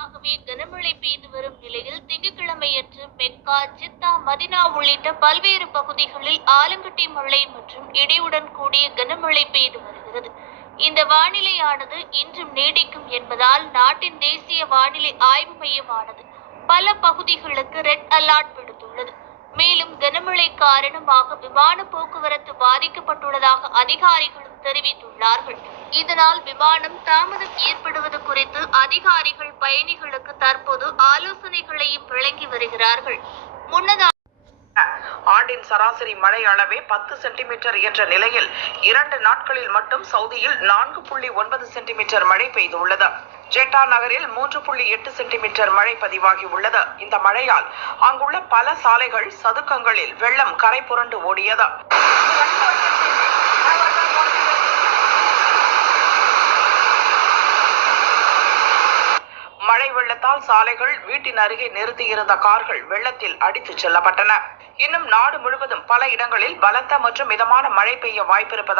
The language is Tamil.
ஆகவே கனமழை பெய்து வரும் நிலையில் திங்கட்கிழமையன்று மெக்கா, ஜித்தா, மதினா உள்ளிட்ட பல்வேறு பகுதிகளில் ஆலங்கட்டி மழை மற்றும் இடியுடன் கூடிய கனமழை பெய்து வருகிறது. இந்த வானிலையானது இன்றும் நீடிக்கும் என்பதால் நாட்டின் தேசிய வானிலை ஆய்வு மையமானது பல பகுதிகளுக்கு ரெட் அலர்ட் விடுத்துள்ளது. மேலும் கனமழை காரணமாக விமான போக்குவரத்து பாதிக்கப்பட்டுள்ளதாக அதிகாரிகளும் தெரிவித்துள்ளார்கள். இதனால் விமானம் தாமதம் ஏற்படுவது குறித்து அதிகாரிகள் பயணிகளுக்கு தற்போது ஆலோசனைகளையும் வழங்கி வருகிறார்கள். முன்னதாக ஆண்டின் சராசரி மழை அளவே 10 சென்டிமீட்டர் என்ற நிலையில் 2 நாட்களில் மட்டும் சவுதியில் 4.9 சென்டிமீட்டர் மழை பெய்துள்ளது. ஜெட்டா நகரில் 3.8 சென்டிமீட்டர் மழை பதிவாகியுள்ளது. இந்த மழையால் அங்குள்ள பல சாலைகள், சதுக்கங்களில் வெள்ளம் கரை புரண்டு ஓடியது. மழை வெள்ளத்தால் சாலைகள், வீட்டின் அருகே நிறுத்தியிருந்த கார்கள் வெள்ளத்தில் அடித்துச் செல்லப்பட்டன. இன்னும் நாடு முழுவதும் பல இடங்களில் பலத்த மற்றும் மிதமான மழை பெய்ய வாய்ப்பிருப்பதாக